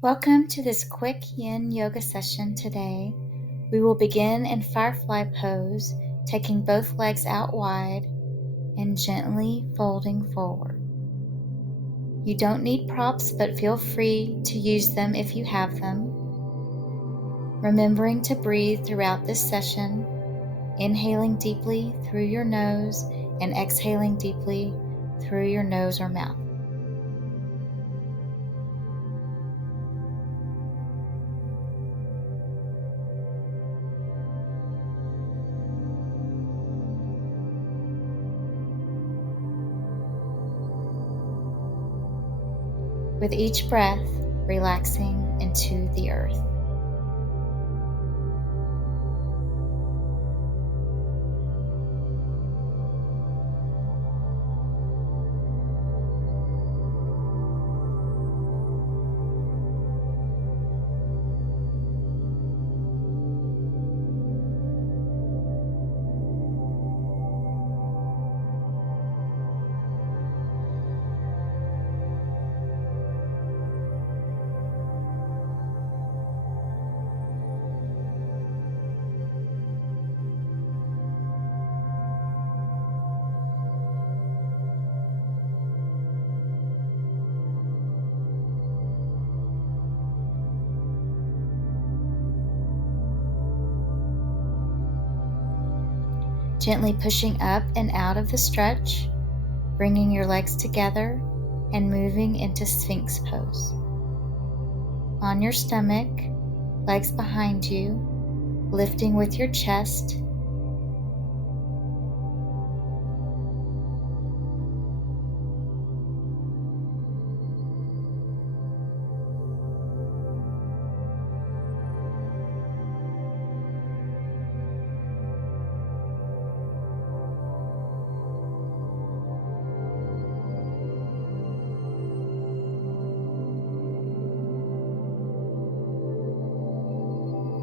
Welcome to this quick yin yoga session today. We will begin in firefly pose, taking both legs out wide and gently folding forward. You don't need props, but feel free to use them if you have them. Remembering to breathe throughout this session, inhaling deeply through your nose and exhaling deeply through your nose or mouth. With each breath, relaxing into the earth. Gently pushing up and out of the stretch, bringing your legs together and moving into Sphinx pose. On your stomach, legs behind you, lifting with your chest.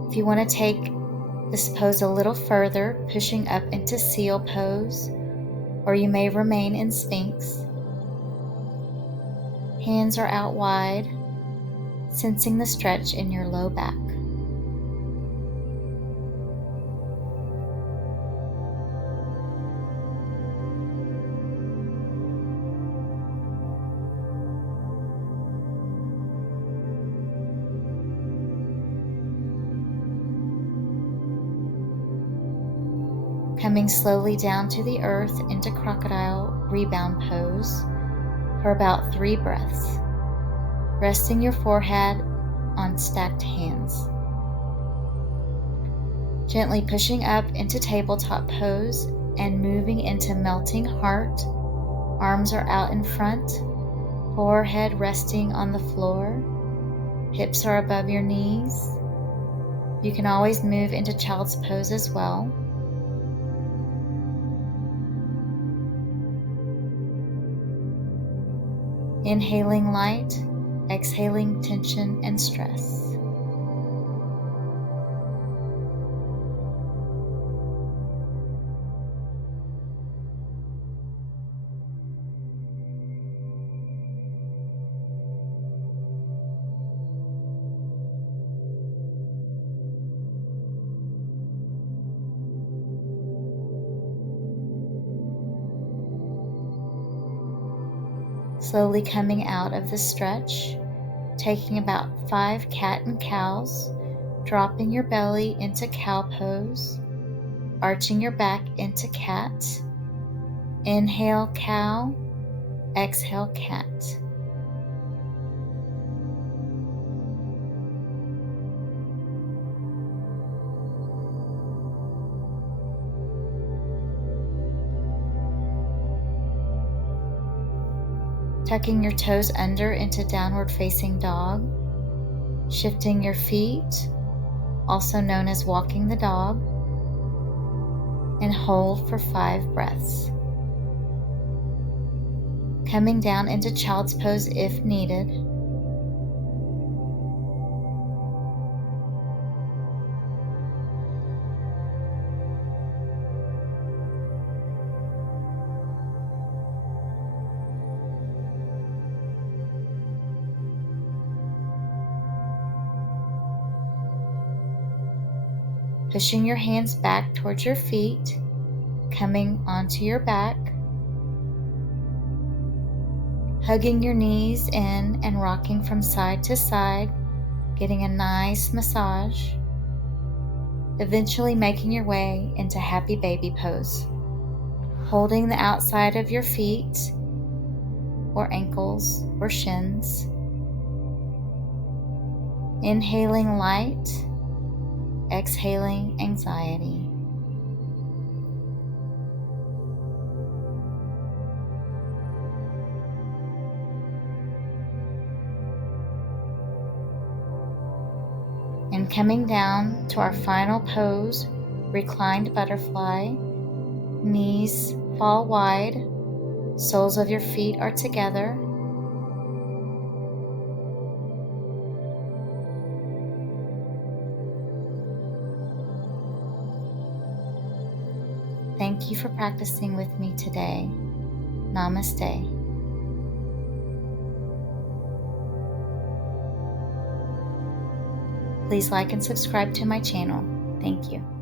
If you want to take this pose a little further, pushing up into seal pose, or you may remain in Sphinx. Hands are out wide, sensing the stretch in your low back. Coming slowly down to the earth into crocodile rebound pose for about 3 breaths, resting your forehead on stacked hands. Gently pushing up into tabletop pose and moving into melting heart. Arms are out in front, forehead resting on the floor, hips are above your knees. You can always move into child's pose as well. Inhaling light, exhaling tension and stress. Slowly coming out of the stretch, taking about 5 cat and cows, dropping your belly into cow pose, arching your back into cat. Inhale cow, exhale cat. Tucking your toes under into downward facing dog, shifting your feet, also known as walking the dog, and hold for 5 breaths. Coming down into child's pose if needed. pushing your hands back towards your feet, coming onto your back, hugging your knees in and rocking from side to side, getting a nice massage, eventually making your way into happy baby pose, holding the outside of your feet or ankles or shins, inhaling light, exhaling anxiety. And coming down to our final pose, reclined butterfly. Knees fall wide, soles of your feet are together. Thank you for practicing with me today. Namaste. Please like and subscribe to my channel. Thank you.